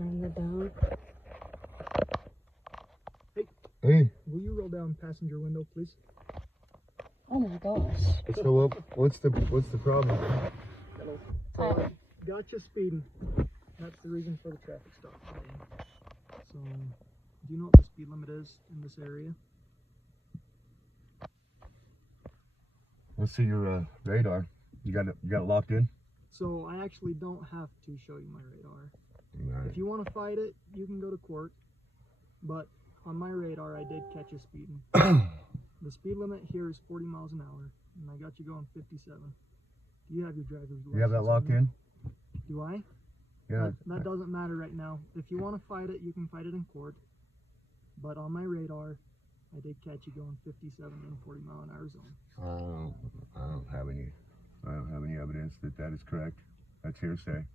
turn it down. Hey. Will you roll down passenger window, please? Oh my gosh. So what's the problem? Hello. So got you speeding. That's the reason for the traffic stop today. So, do you know what the speed limit is in this area? Let's see your radar. You got it locked in? So I actually don't have to show you my radar. Right. If you want to fight it, you can go to court. But on my radar, I did catch you speeding. The speed limit here is 40 miles an hour, and I got you going 57. Do you have your driver's license? You have that locked in? Do I? Yeah. That doesn't matter right now. If you want to fight it, you can fight it in court. But on my radar, I did catch you going 57 in 40 mile an hour zone. I don't have any evidence that is correct. That's hearsay.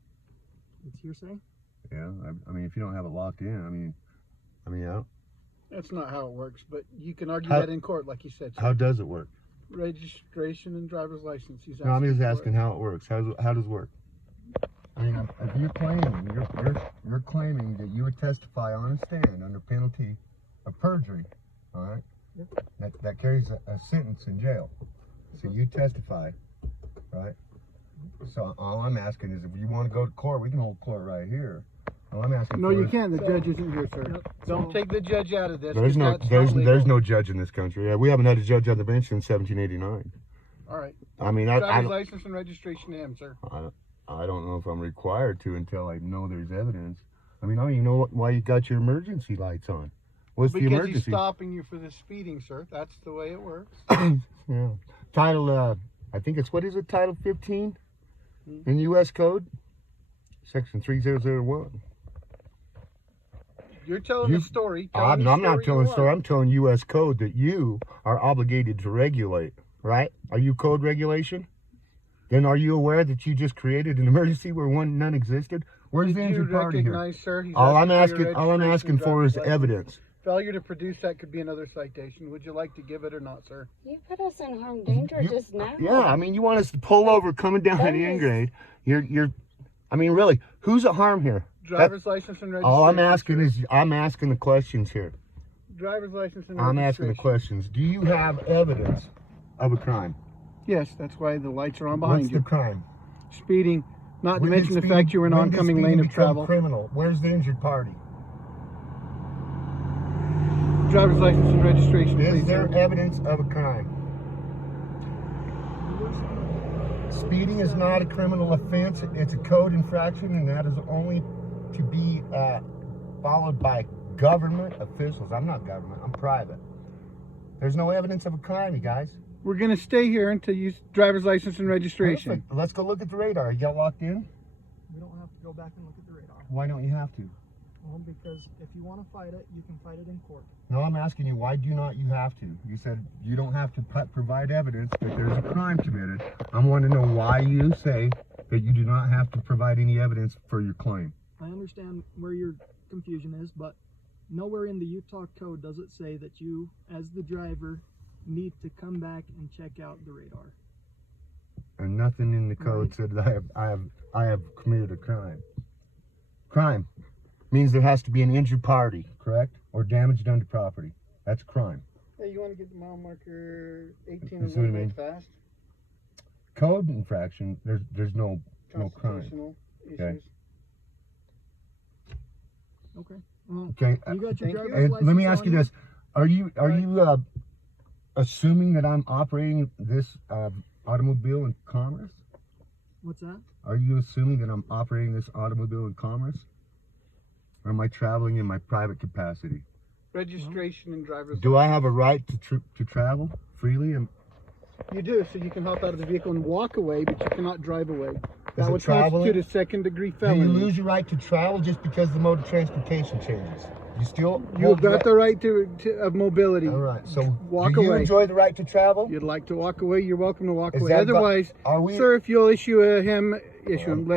It's hearsay? Yeah. I mean, if you don't have it locked in, I mean, yeah. That's not how it works, but you can argue that in court, like you said. Sir. How does it work? Registration and driver's license. No, I'm just asking how it works. How does it work? I mean, if you're claiming that you would testify on a stand under penalty of perjury, all right? Yep. That carries a sentence in jail. So you testify, right? So all I'm asking is, if you want to go to court, we can hold court right here. All I'm asking. No, you can't. The judge isn't here, sir. Yep. Don't take the judge out of this. There's no judge in this country. Yeah, we haven't had a judge on the bench since 1789. All right. I mean, driver's license and registration to him, sir. I don't know if I'm required to until I know there's evidence. I mean, I don't even know why you got your emergency lights on. What's the emergency? Because he's stopping you for the speeding, sir. That's the way it works. Yeah. Title, I think it's, what is it, Title 15 in U.S. Code? Section 3001. You're telling the story. I'm not telling the story. I'm telling U.S. Code that you are obligated to regulate, right? Are you code regulation? Then are you aware that you just created an emergency where none existed? Where's the injured party here? Sir, all I'm asking for is evidence. Failure to produce that could be another citation. Would you like to give it or not, sir? You put us in harmed danger just now. Yeah, I mean, you want us to pull over coming down at the end grade. I mean, really, who's at harm here? Driver's license and registration. All I'm asking is, I'm asking the questions here. Driver's license and registration. I'm asking the questions. Do you have evidence of a crime? Yes, that's why the lights are on behind you. What's the crime? Speeding, not to mention the fact you're in an oncoming lane of travel. Criminal. Where's the injured party? Driver's license and registration, please, Is there evidence of a crime? Speeding is not a criminal offense. It's a code infraction, and that is only to be followed by government officials. I'm not government. I'm private. There's no evidence of a crime, you guys. We're going to stay here until you driver's license and registration. Perfect. Let's go look at the radar. You got locked in? We don't have to go back and look at the radar. Why don't you have to? Well, because if you want to fight it, you can fight it in court. No, I'm asking you, why do not you have to? You said you don't have to provide evidence that there's a crime committed. I want to know why you say that you do not have to provide any evidence for your claim. I understand where your confusion is, but nowhere in the Utah code does it say that you, as the driver, need to come back and check out the radar. And nothing in the code said that I have committed a crime. Crime means there has to be an injured party, correct? Or damage done to property. That's a crime. Hey, you want to get the mile marker 18 and a little fast? Code infraction, there's no crime. Issues. Okay. Well, okay. You got your driver's license. Let me ask you this: Are you assuming that I'm operating this automobile in commerce? What's that? Are you assuming that I'm operating this automobile in commerce? Or am I traveling in my private capacity? Registration and driver's Do I have a right to travel freely? You do, so you can hop out of the vehicle and walk away, but you cannot drive away. That would constitute a second-degree felony. Do you lose your right to travel just because the mode of transportation changes? You've got the right of mobility. All right, so do you enjoy the right to travel? You'd like to walk away, you're welcome to walk away. Otherwise, sir, if you'll let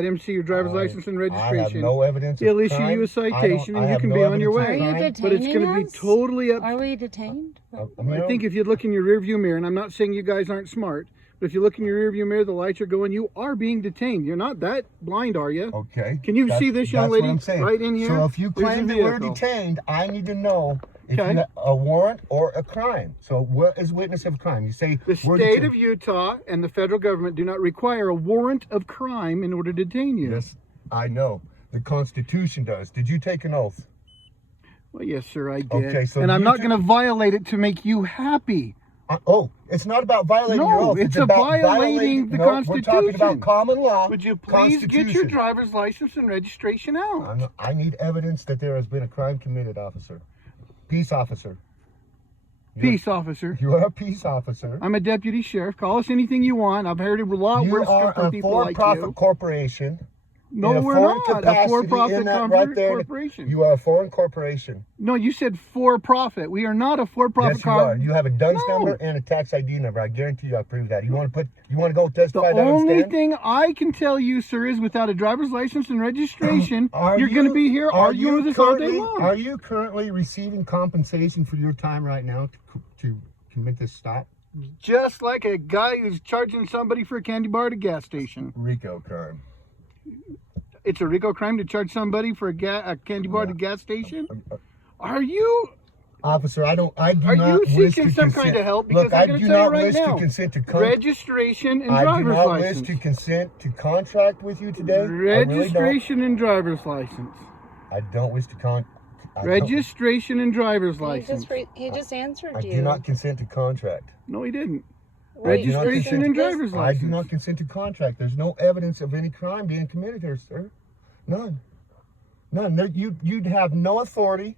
him see your driver's license and registration. I have no evidence. He'll issue you a citation and you can be on your way. Are you detaining But it's going to be totally up. Are we detained? I think if you look in your rearview mirror, and I'm not saying you guys aren't smart, But if you look in your rearview mirror, the lights are going. You are being detained. You're not that blind, are you? Okay. Can you see this young lady right in here? So if you claim that we're detained, I need to know if you have a warrant or a crime. So what is witness of crime? You say the state of Utah and the federal government do not require a warrant of crime in order to detain you. Yes, I know. The Constitution does. Did you take an oath? Well, yes, sir, I did. Okay, so and I'm not going to violate it to make you happy. It's not about violating your oath. It's about violating the Constitution. We're talking about common law. Would you please get your driver's license and registration out? I need evidence that there has been a crime committed, officer. Peace officer. Peace officer. You are a peace officer. I'm a deputy sheriff. Call us anything you want. I've heard a lot worse from people like you. You are a for-profit corporation. No, we're not a for-profit corporation. You are a foreign corporation. No, you said for-profit. We are not a for-profit corporation. Yes, you are. You have a DUNS number and a tax ID number. I guarantee you, I prove that. You want to go testify? The only thing I can tell you, sir, is without a driver's license and registration, you're going to be here arguing with us all day long. Are you currently receiving compensation for your time right now to commit this stop? Just like a guy who's charging somebody for a candy bar at a gas station. RICO crime. It's a RICO crime to charge somebody for a candy bar at a gas station? Are you... Officer, I do not Are you seeking some kind of help? Because I'm going to tell you right now. Consent to registration and driver's license. I do not wish to consent to contract with you today. Registration and driver's license. I don't wish to registration and driver's license. He just answered you. I do not consent to contract. No, he didn't. Registration and driver's license. I do not consent to contract. There's no evidence of any crime being committed here, sir. None. None. You'd have no authority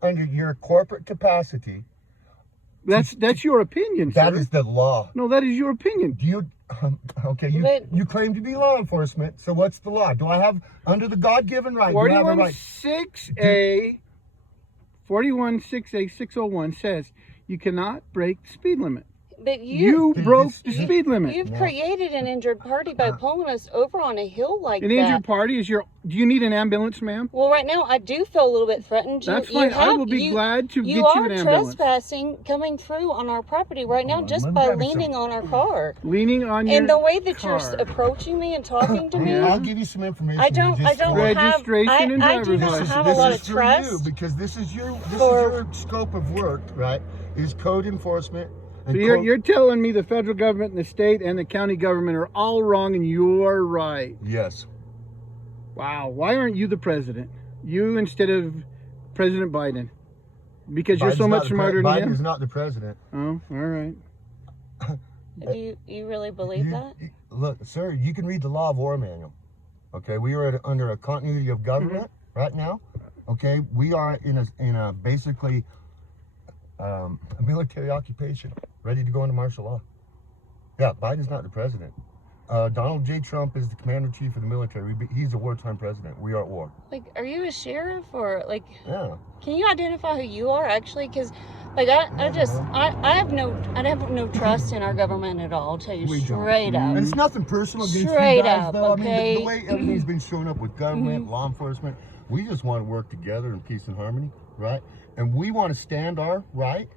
under your corporate capacity. That's your opinion, sir. That is the law. No, that is your opinion. Do you... Okay, you claim to be law enforcement, so what's the law? Do I have, under the God-given right, 41-6A 601 says you cannot break the speed limit. But you broke the speed limit. You've created an injured party by pulling us over on a hill like that. An injured party is do you need an ambulance, ma'am? Well, right now I do feel a little bit threatened. That's fine. I will be glad to get you an ambulance. You are trespassing coming through on our property right now just by leaning on our car. Leaning on your And the way that you're approaching me and talking to me. I'll give you some information. I don't registration and driver's license. have a lot of trust. You, because this is your scope of work, right? Is code enforcement. So you're telling me the federal government and the state and the county government are all wrong and you're right? Yes. Wow. Why aren't you the president? You instead of President Biden? Because you're so much smarter than him? Biden is not the president. Oh, all right. Do you really believe that? Look, sir, you can read the Law of War manual. Okay, we are under a continuity of government right now. Okay, we are in a basically a military occupation, ready to go into martial law. Yeah, Biden's not the president. Donald J. Trump is the commander-in-chief of the military. He's a wartime president. We are at war. Like, are you a sheriff or like? Yeah. Can you identify who you are actually? Because, like, I have no trust in our government at all. I'll tell you straight up. And it's nothing personal against you guys, though. I mean, the way everything's been showing up with government, law enforcement, we just want to work together in peace and harmony, right? And we want to stand our right.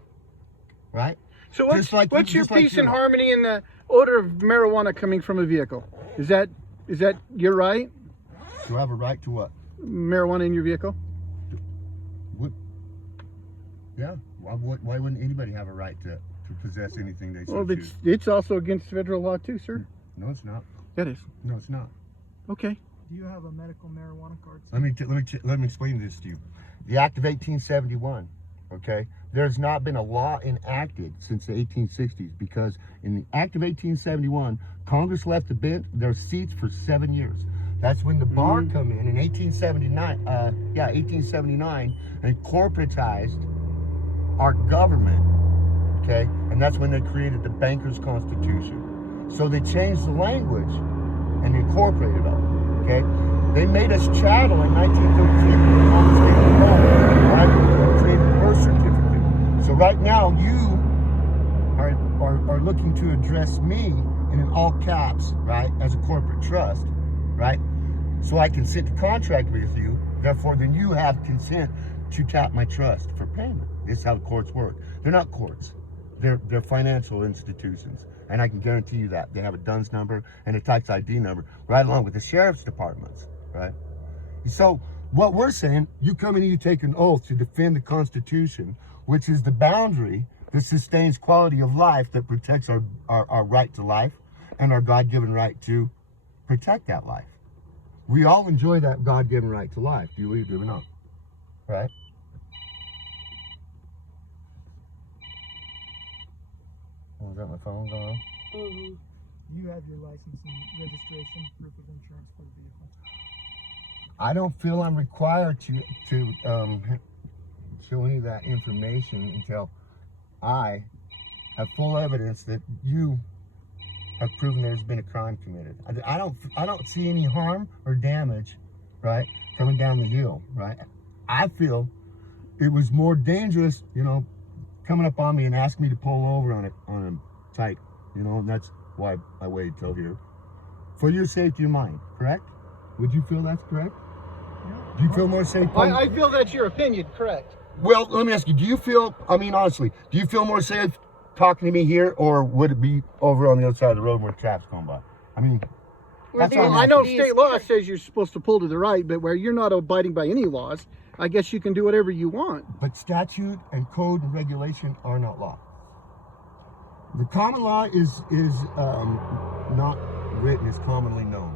So what's your peace and harmony in the odor of marijuana coming from a vehicle? Is that your right? Do I have a right to what? Marijuana in your vehicle? What? Yeah. Why wouldn't anybody have a right to possess anything they so choose? It's also against federal law too, sir. No, it's not. That is. No, it's not. Okay. Do you have a medical marijuana card? Let me explain this to you. The Act of 1871. Okay, there's not been a law enacted since the 1860s because in the Act of 1871, Congress left their seats for 7 years. That's when the bar come in 1879, and corporatized our government. Okay, and that's when they created the Bankers Constitution. So they changed the language and incorporated it. Okay, they made us chattel in 1933. Certificate. So right now you are looking to address me in all caps, right, as a corporate trust, right? So I consent to contract with you, therefore then you have consent to tap my trust for payment. This is how the courts work. They're not courts. They're financial institutions. And I can guarantee you that. They have a DUNS number and a tax ID number right along with the sheriff's departments, right? So what we're saying, you come in and you take an oath to defend the Constitution, which is the boundary that sustains quality of life, that protects our right to life and our God-given right to protect that life. We all enjoy that God-given right to life. Do we do or not? Right? Oh, is that my phone going on? Mm-hmm. You have your license and registration, proof of insurance for the vehicle. I don't feel I'm required to show any of that information until I have full evidence that you have proven there's been a crime committed. I don't see any harm or damage, right, coming down the hill, right? I feel it was more dangerous, you know, coming up on me and asking me to pull over on a tight, you know, and that's why I waited till here. For your safety of mine, correct? Would you feel that's correct? Do you feel more safe? I feel that's your opinion, correct. Well, let me ask you, do you feel, I mean, honestly, do you feel more safe talking to me here, or would it be over on the other side of the road where traffic's going by? I mean, that's all I know state law says you're supposed to pull to the right, but where you're not abiding by any laws, I guess you can do whatever you want. But statute and code and regulation are not law. The common law is not written, it's commonly known.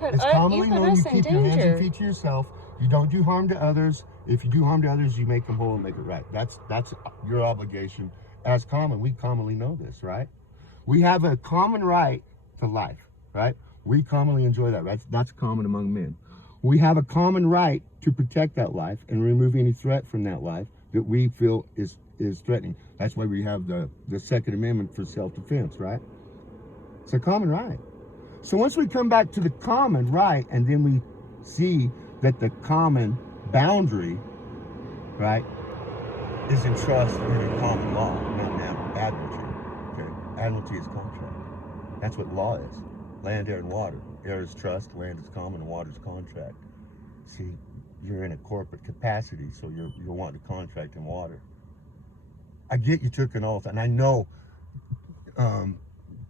It's commonly known. You keep your hands and feet to yourself. You don't do harm to others. If you do harm to others, you make them whole and make it right. That's your obligation as common. We commonly know this, right? We have a common right to life, right? We commonly enjoy that, right? That's common among men. We have a common right to protect that life and remove any threat from that life that we feel is threatening. That's why we have the Second Amendment for self-defense, right? It's a common right. So once we come back to the common right, and then we see that the common boundary, right, is in trust in a common law, not admiralty. Okay? Admiralty is contract. That's what law is. Land, air, and water. Air is trust, land is common, water is contract. See, you're in a corporate capacity, so you're wanting to contract in water. I get you took an oath, and I know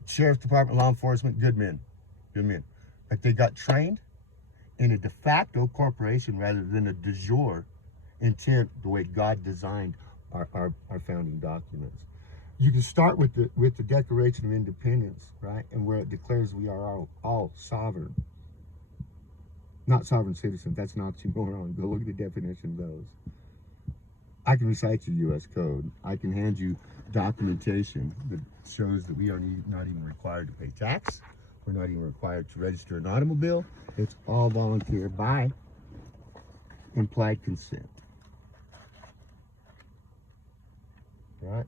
Sheriff's Department, law enforcement, good men. But they got trained in a de facto corporation rather than a de jure intent, the way God designed our founding documents. You can start with the Declaration of Independence, right? And where it declares we are all sovereign. Not sovereign citizens, that's an oxymoron. Go look at the definition of those. I can recite your U.S. code. I can hand you documentation that shows that we are not even required to pay tax. We're not even required to register an automobile. It's all volunteer by implied consent. Right?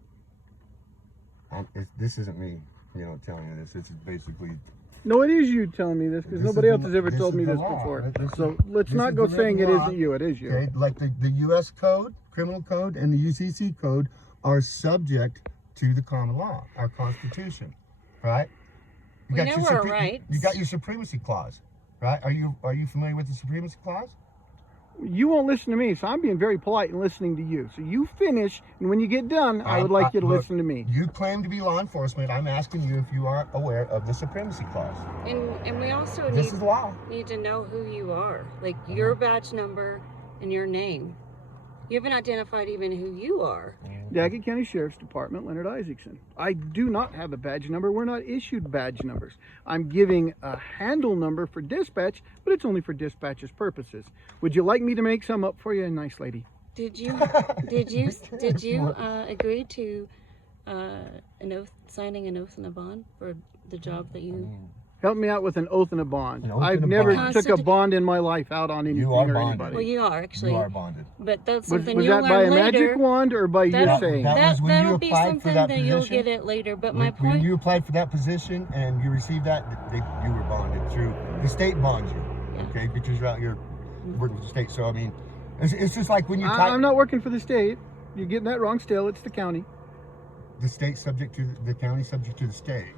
This isn't me, you know, telling you this. This is basically... No, it is you telling me this, because nobody else has ever told me this before. So let's not go saying it isn't you. It is you. Okay? Like the U.S. code, criminal code, and the UCC code are subject to the common law, our Constitution, right? We know our rights. You got your supremacy clause, right? Are you familiar with the supremacy clause? You won't listen to me, so I'm being very polite and listening to you. So you finish, and when you get done, I would like you to listen to me. You claim to be law enforcement. I'm asking you if you are aware of the supremacy clause. And we also need to know who you are, like your badge number and your name. You haven't identified even who you are. Daggett County Sheriff's Department, Leonard Isaacson. I do not have a badge number. We're not issued badge numbers. I'm giving a handle number for dispatch, but it's only for dispatch's purposes. Would you like me to make some up for you, nice lady? Did you agree to signing an oath and a bond for the job that you... Help me out with an oath and a bond. I've never took a bond in my life out on anything or anybody. Well, you are actually. You are bonded. But that's something you'll learn later. Was that by a magic wand or by you saying? That'll be something that you'll get it later. But my point. When you applied for that position and you received that, you were bonded through the state bonds you. Yeah. Okay, because you're out here working for the state. So I mean, it's just like when you. I'm not working for the state. You're getting that wrong. Still, it's the county. The state subject to the county, subject to the state.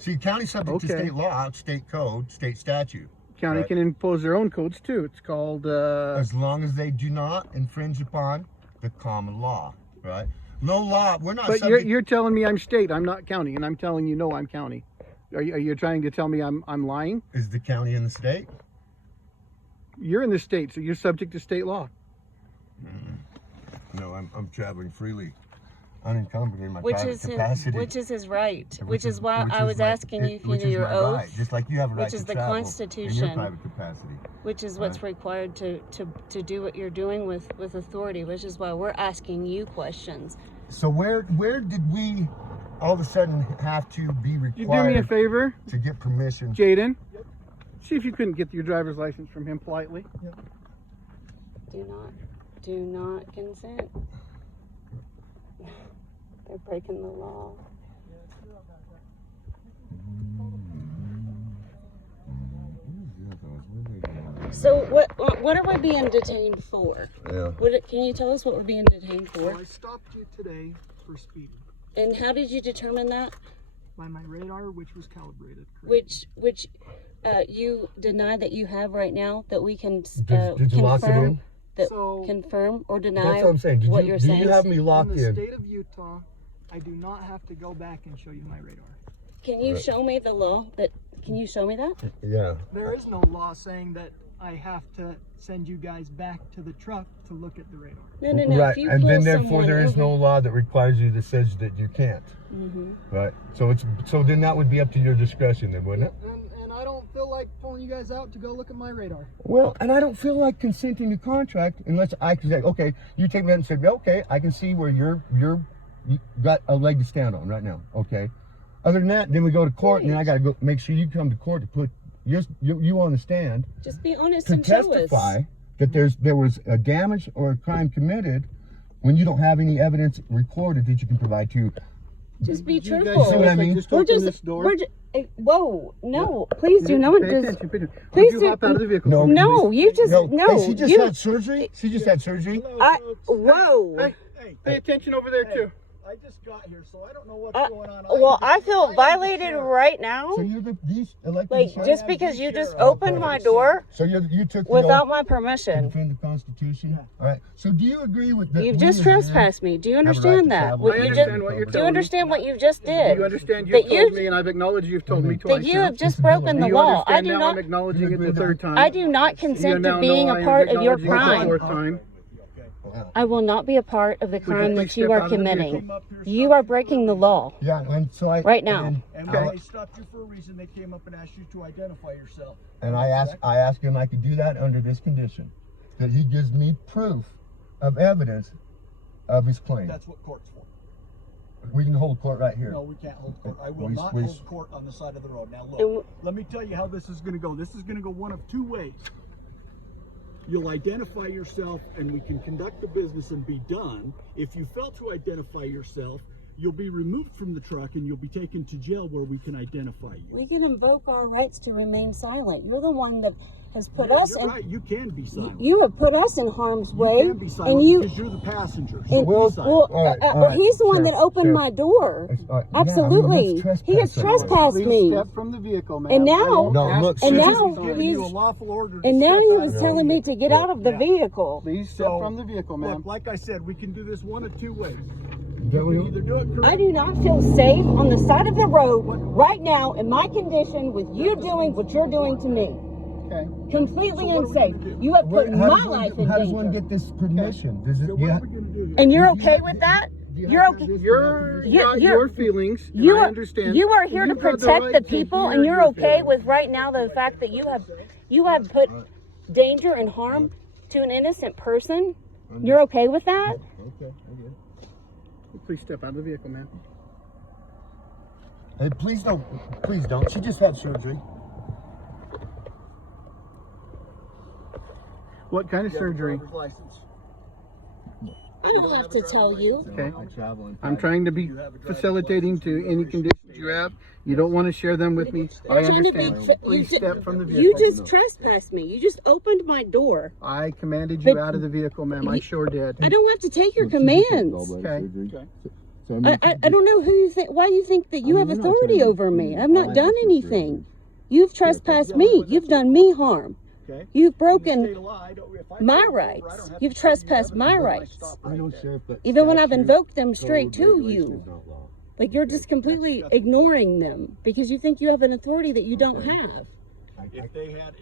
See, county subject to state law, state code, state statute. County can impose their own codes too. It's called... as long as they do not infringe upon the common law, right? No law. We're not. But subject. you're telling me I'm state, I'm not county, and I'm telling you no, I'm county. Are you trying to tell me I'm lying? Is the county in the state? You're in the state, so you're subject to state law. No, I'm traveling freely, unencumbered in my Which private is capacity. which is his right. Which is why I was asking you if you which knew is your my oath. right, just like you have a right which is to the travel Constitution. in your private capacity. Which is what's required to do what you're doing with authority, which is why we're asking you questions. So where did we all of a sudden have to be required You do me a favor, to get permission? Jaden. See if you couldn't get your driver's license from him politely. Do not consent. They're breaking the law. So what are we being detained for? Yeah. Can you tell us what we're being detained for? Well, I stopped you today for speeding. And how did you determine that? By my radar, which was calibrated. Correct. Which you deny that you have right now, that we can Did you lock it in? Confirm or deny That's what I'm saying. what you're saying? Do you have me locked In the in? state of Utah, I do not have to go back and show you my radar. Can you show me the law that? Can you show me that? Yeah. There is no law saying that I have to send you guys back to the truck to look at the radar. No. Right, If you and pull then therefore someone there is over- no law that requires you that says that you can't. Right. So then that would be up to your discretion, then, wouldn't it? And I don't feel like pulling you guys out to go look at my radar. Well, and I don't feel like consenting to contract unless I can say, okay, you take me out and say, okay, I can see where you got a leg to stand on right now. Okay. Other than that, then we go to court, and then I got to go make sure you come to court to put you on the stand. Just be honest to and show us. testify that there was a damage or a crime committed when you don't have any evidence recorded that you can provide to. Just be You guys truthful. See what I mean? Just open this door. Whoa, no, please do not. Pay attention, pay attention. please Would do- you hop out of the vehicle? No. for me, No, you just no. Hey, she just you, had surgery. She just had surgery. whoa. please? Hey, pay attention over there too. I just got here, so I don't know what's going on. Well, I feel violated right now. So you're these elected Like officials? just because you just opened my door So you took the without oath my to permission. defend the Constitution. All right. So do you agree with that? You've we just as men trespassed me. Do you have a right understand to that? travel What I you understand just what you're do you telling me. understand what you just Do did? you understand? That You've told you- me, and I've acknowledged you've told me twice. That you now. have just broken Do the you law. I understand do now not. I'm acknowledging it the agree third that? time. I do not You consent now to being know a I am part of your acknowledging it the crime. fourth time. I will not be a part of the crime please that you step are out of the committing. You are breaking the law. Yeah, and so I Right now. And Okay. when they stopped you for a reason, they came up and asked you to identify yourself. And I asked him I could do that under this condition, that he gives me proof of evidence of his claim. That's what court's for. We can hold court right here. No, we can't hold court. I will We- not we- hold court on the side of the road. Now And look, let me tell you how this is going to go. This is going to go one of two ways. You'll identify yourself and we can conduct the business and be done. If you fail to identify yourself, you'll be removed from the truck and you'll be taken to jail where we can identify you. We can invoke our rights to remain silent. You're the one that has put Yeah, us you're in. right. You can be silent. You have put us in harm's You way, can be silent and you. because you're the passenger. And, Well, be silent. well, all right, he's the one Sheriff, that opened Sheriff. my door. Yeah, I mean, Absolutely, that's he has trespassing. trespassed Please me. step from the vehicle, ma'am. And now- I won't No, ask look, you and to now step He's from giving the you a vehicle. lawful order to And now step he out was of telling the me to get vehicle. out of the Yeah. vehicle. Please step So, from the vehicle, ma'am. Look, like I said, we can do this one of two ways. Is that You what can you- either do it correct. I do not feel safe on the side of the road right now in my condition with you doing what you're doing to me. Okay. Completely So what are we unsafe. gonna do? You have put How my does one- life in How does one danger. get this permission? Does So it? what Yeah. are we going to do here? And you're okay with that? Do you You're have okay. this- Your You- your feelings. And You I are understand. you are here to You've got the protect right the to people, hear and you're your okay feelings. with right now the fact that you have put danger and harm to an innocent person. You're okay with that? Okay, I get it. Please step out of the vehicle, ma'am. Hey, please don't. Please don't. She just had surgery. What kind of surgery? License. I don't have to tell you. Okay. I travel in I'm trying to be facilitating to any conditions you have. You don't want to share them with me. I I'm trying to be understand. fa- Please you step from the You vehicle. just trespassed me. You just opened my door. I commanded you But- out of the vehicle, ma'am. I sure did. I don't have to take your commands. Okay. So, I mean, I don't know who you think. Why you think that you I have mean, we're not authority trying to- over me? I've all I not done ask is anything. You've trespassed me. You've done me harm. Okay. You've In the broken state of law, if I my go over, I rights. don't have to You've show you trespassed evidence my that rights. stop I right know, there. Sheriff, but Even when I've statute, invoked them straight code, to regulation you. is not law. Like, you're Okay, just completely that's- ignoring them because you think you have an authority that you don't Okay. have. If they had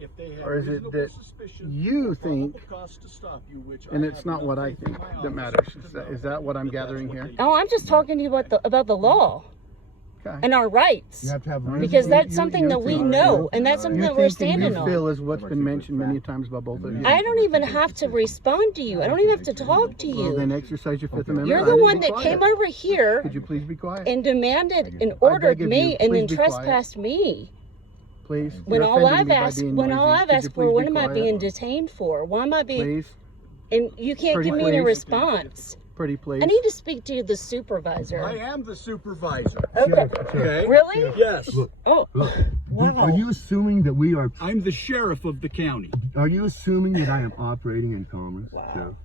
Or is it reasonable that suspicion you or think, probable cause to stop you, which and I it's have not what enough I faith in think my that officers matters? to Is know that what I'm that that's gathering what here? they do. Oh, I'm just talking to you about the law Okay. and our rights. You have to have Because reason- that's something that we think- know, and that's something You that we're think and you standing on. feel is what's been mentioned many times by both of you. I don't even have to respond to you. I don't even have to talk to Well, then you. exercise your Fifth Amendment. You're right the and one be that quiet. came over here Could you please be quiet? and demanded and I ordered beg of me you, and then please be quiet. trespassed me. Please. When You're all offending I've me by asked, being when noisy. all I've Could you asked for, please what be am I quiet? being detained for? Why am I being? Please. And you can't Pretty give me a please. response. Pretty please. I need to speak to the supervisor. I am the supervisor. Okay. Okay. Really? Yes. Look, Oh, look. wow. Are you assuming that we are? I'm the sheriff of the county. Are you assuming that I am operating in commerce, Sheriff,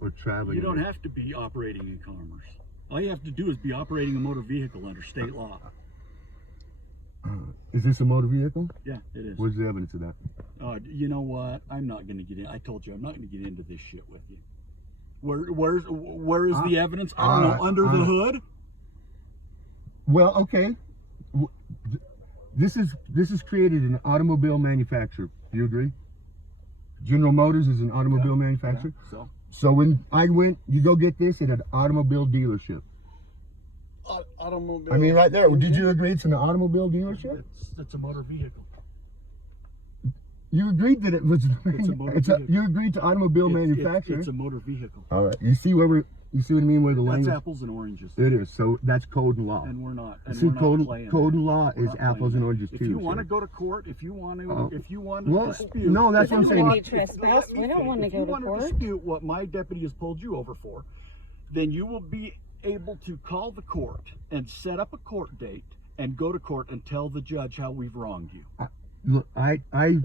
or traveling? You don't in- have to be operating in commerce. All you have to do is be operating a motor vehicle under state law. Is this a motor vehicle? Yeah, it is. Where's the evidence of that? You know what? I'm not going to get in. I told you I'm not going to get into this shit with you. Where is the evidence? I don't know. Under the hood? Well, okay. This is created an automobile manufacturer. Do you agree? General Motors is an automobile manufacturer. Yeah, So when I went, you go get this at an automobile dealership. Automobile. I mean, right there. Did you agree it's an automobile dealership? It's a motor vehicle. You agreed that it was. It's a motor vehicle. You agreed to automobile manufacturer. It's a motor vehicle. All right. You see what I mean? Where the That's language. apples and oranges. It is. So that's code and law. And we're not. And See, we're not code playing and that. law We're is not playing apples and that. oranges If too. you want to Sheriff. go to court, if you want to well, dispute, no, that's if what I'm you saying. want- Be trespassed. let me We don't think. want to If go you to want court. dispute what my deputy has pulled you over for, then you will be able to call the court and set up a court date and go to court and tell the judge how we've wronged you. Look, I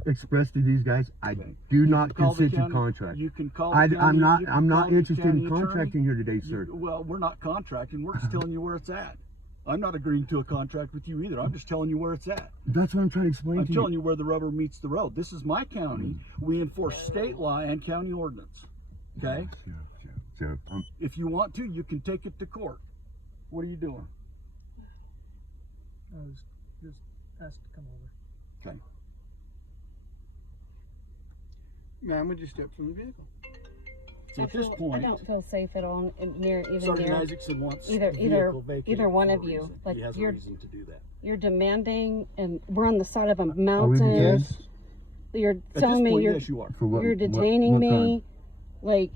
expressed to these guys, I do not Call the consent to county- contract. You can call the I'm county- not. you can I'm not call the interested county in attorney. contracting here today, sir. Well, we're not contracting. We're just telling you where it's at. I'm not agreeing to a contract with you either. I'm just telling you where it's at. That's what I'm trying to explain I'm to telling you. you where the rubber meets the road. This is my county. We enforce state law and county ordinance. Okay? Sheriff, If you want to, you can take it to court. What are you doing? I was just asked to come over. Okay. Ma'am, would you step from the vehicle? So at this point, I don't feel safe at all near Sergeant near Isaacson wants either- the either- vehicle vacated either one for a of you. reason. Like, he has a you're- reason to do that. You're demanding, and we're on the side of a Are we mountain. detained? You're At this telling me point, you're yes, you are. For what? you're detaining what me. Like,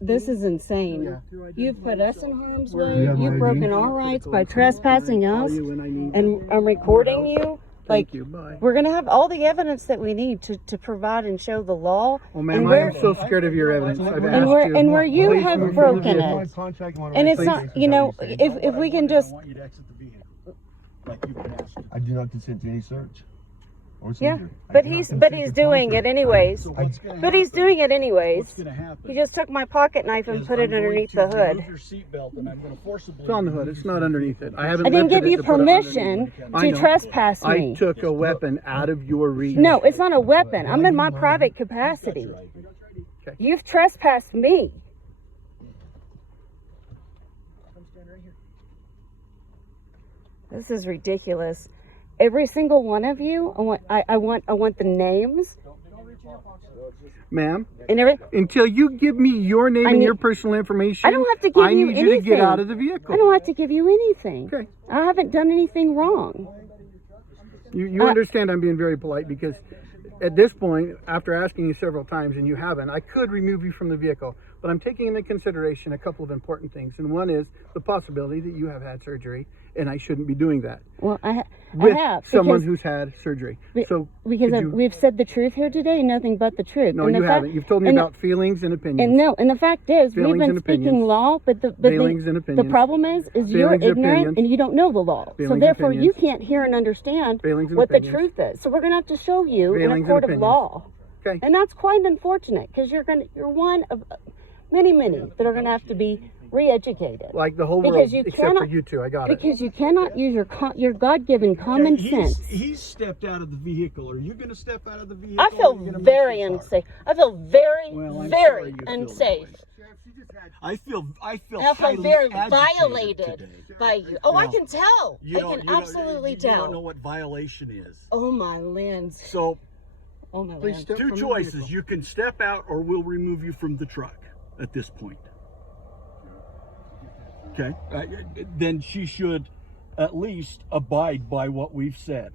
this is insane. Yeah. You've put us in harm's Where- way. Do you have You've my broken ID? our rights by trespassing Call us, you when I need and I'm recording you. Like, Thank you. Bye. we're gonna have all the evidence that we need to provide and show the law. Well, ma'am, And I where- am so scared of your evidence. I've And asked where you. and where you Please have move from the broken vehicle. it. And it's not, you know, if we can just, I want you to exit the vehicle, like you've been asked to. I do not consent to any search or yeah, seizure. I but do not he's consent to doing it contract. anyways. So what's gonna But he's happen- doing it What's anyways. going to happen? He just took my pocket knife and is put it I'm going underneath to the hood. remove your seatbelt, and I'm going to forcibly It's on the hood. remove It's you not from the underneath vehicle. it. I haven't I didn't lifted give it you to put it underneath permission it. I to know. trespass I me. took a weapon out of your reach. No, it's not a weapon. I'm in my private capacity. Okay. You've trespassed me. Come stand right here. This is ridiculous. Every single one of you, I want the names Ma'am, and everything. until you give me your name I and need- your personal information, I don't have to give I you need you to get anything. out of the I vehicle. don't have to give you anything. Okay. I haven't done anything wrong. You understand I'm being very polite because at this point, after asking you several times and you haven't, I could remove you from the vehicle. But I'm taking into consideration a couple of important things. And one is the possibility that you have had surgery and I shouldn't be doing that Well, I with have someone because- who's had surgery. Be- So because could you- we've said the truth here today, nothing but the truth. no, And you the fact- haven't. You've told me and about feelings and opinions. And no, and the fact is, Feelings we've been and speaking opinions. law, but the Feelings and opinions. problem is you're Feelings and ignorant opinions. and you don't know the law. Feelings So and therefore, you opinions. can't hear and understand Feelings and what the opinions. truth is. So we're gonna have to show you in Feelings a court and of opinions. law, Okay. and that's quite unfortunate because you're one of many that are gonna have to be re-educated. Like the whole Because world, you except cannot- for you two. I got it. Because you cannot use your God-given common sense. He's stepped out of the vehicle. Are you going to step out of the vehicle? I feel very unsafe. I feel very, Well, I'm very sorry you feel that unsafe. way. I feel I feel highly very agitated violated today. by you. Oh, I Well, can tell. I can absolutely you tell. don't know what violation is. Oh my lands. So Oh my Please lands. step two from the choices. vehicle. You can step out or we'll remove you from the truck at this point. Okay. Then she should at least abide by what we've said.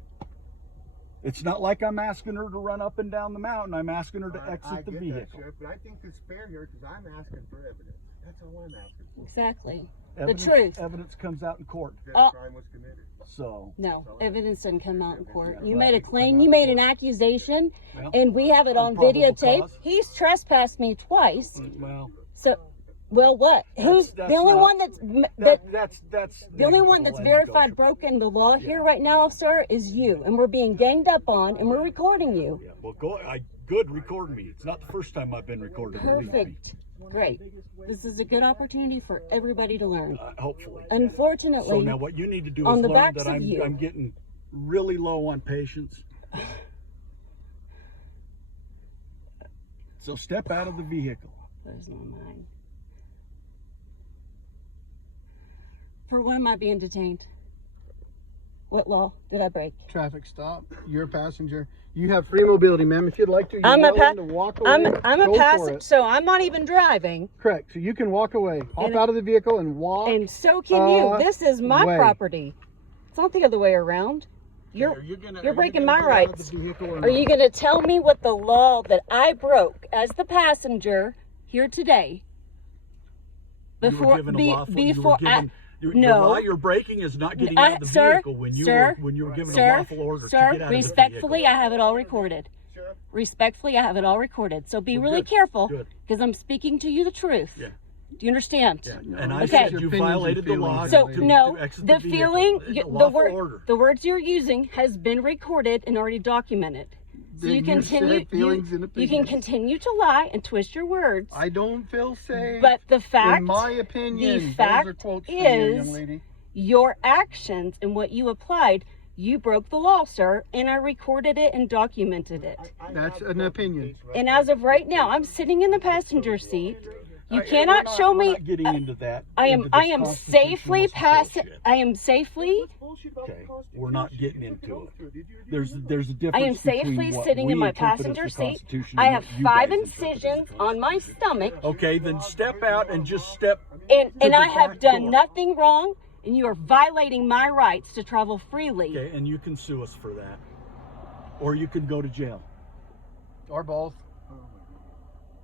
It's not like I'm asking her to run up and down the mountain. I'm asking her to exit the vehicle. That, Sheriff, but I think it's fair here because I'm asking for evidence. That's all I'm asking for. Exactly. Evidence, The truth. Evidence comes out in court. That a crime was committed. So No, evidence didn't come out in court. Yeah, You well, made a it claim, come out you in made an court. accusation, Well, and we have it on probable videotape. cause. He's trespassed me twice. well, So, well, what? Who's that's the only not- one that's the only one that's verified broken the law here right now, sir, is you, and we're being ganged up on, and we're recording you. Yeah, well, good. Record me. It's not the first time I've been recorded. believe me. Perfect. Great. This is a good opportunity for everybody to learn. Hopefully. Unfortunately, So now what you need to do on is the learn backs that of you. I'm getting really low on patience. So step out of the vehicle. there's no mine. For what am I being detained? What law did I break? Traffic stop. You're a passenger. You have free mobility, ma'am. If you'd like to, you're I'm a welcome to walk away. I'm a Go for passenger, it. so I'm not even driving, Correct. So you can walk away. Hop And- out of the vehicle and walk. and so can you. This is my way. property. It's not the other way around. You're breaking my rights. Are Are you going to tell me what the law that I broke as the passenger here today? You were given a lawful. The no. law you're breaking is not getting I- out of the sir, vehicle when you were given a lawful order to get out of the respectfully, vehicle. I have it all recorded. Respectfully, I have it all recorded. So be really good, careful, good. because I'm speaking to you the truth. Yeah. Do you understand? Yeah. And I Okay. said Your you opinions and violated the law. feelings. So to no, exit the vehicle. feeling, The lawful order. the words you're using has been recorded and already documented. So Then you you continue, said feelings and you can opinions. continue to lie and twist your words. I don't feel safe. But the fact, in my opinion, the those fact are quotes from you, is, young lady. your actions and what you applied, you broke the law, sir, and I recorded it and documented it. That's an opinion. And as of right now, I'm sitting in the passenger seat. You We're cannot not- show we're me. not getting into that. I into am this safely constitutionalist passing. bullshit. I am safely. Okay, we're not getting into it. There's a difference. I am safely between what sitting we in my interpret as passenger the seat. Constitution I and have what you 5 guys interpret as the incisions on my stomach, Okay, then step out and just step. and to the I have back done door. nothing wrong, and you are violating my rights to travel freely. Okay, and you can sue us for that, or you can go to jail. Or both.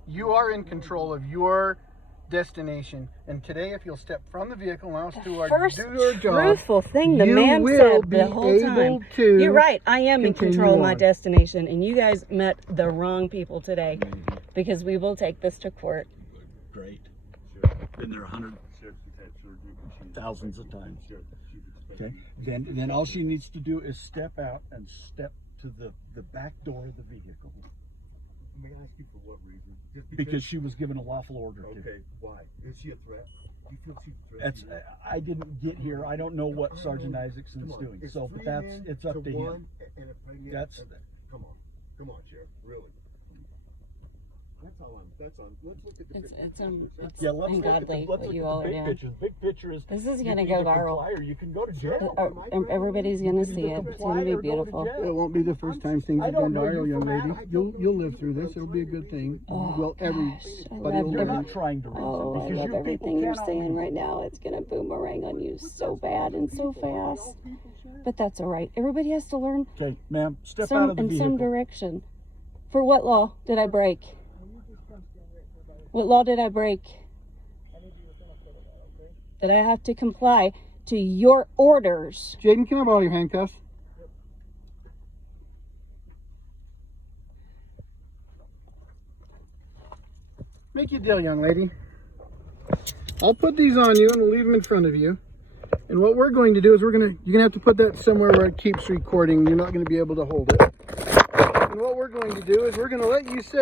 You are in control of your destination. And today, if you'll step from the vehicle and allow us to do our job, Truthful thing the you man will said be the whole able time. to You're right. I am in continue control of my on. destination, and you guys met the wrong people today, because we will take this to court. Great. Been there thousands of times. Okay. Then all she needs to do is step out and step to the back door of the vehicle. May I ask you for what reason? Just Because she was given a lawful order to. Okay, why? Is she a threat? Do you feel she's a threat? That's. to you? I didn't get here. I don't know what Sergeant Isaacson's Come on, doing. it's So, but 3 that's men it's up to him. one and a pregnant- That's- Come on, Sheriff. Really. That's all. Let's look at the picture. Yeah, let's look at ungodly the, what let's you look all at are the big doing. picture. The big picture is This is you gonna can go either viral. comply or you can go to jail. Everybody's gonna see it. It's gonna be beautiful. it won't be the first time things I have don't gone know you viral, young from lady. Adam. You'll live through this. It'll be a good thing. Well, everybody will You're live. not trying to reason Oh, I because love you people everything you're cannot saying reason. right now. It's gonna boomerang on you so bad and so fast. But that's all right. Everybody has to learn Okay, ma'am, step out of the in vehicle. some direction. For what law did I break? What law did I break? That I have to comply to your orders. Jaden, can I borrow your handcuffs? Make your deal, young lady. I'll put these on you and we'll leave them in front of you. And what we're going to do is you're gonna have to put that somewhere where it keeps recording. You're not going to be able to hold it. And what we're going to do is we're going to let you sit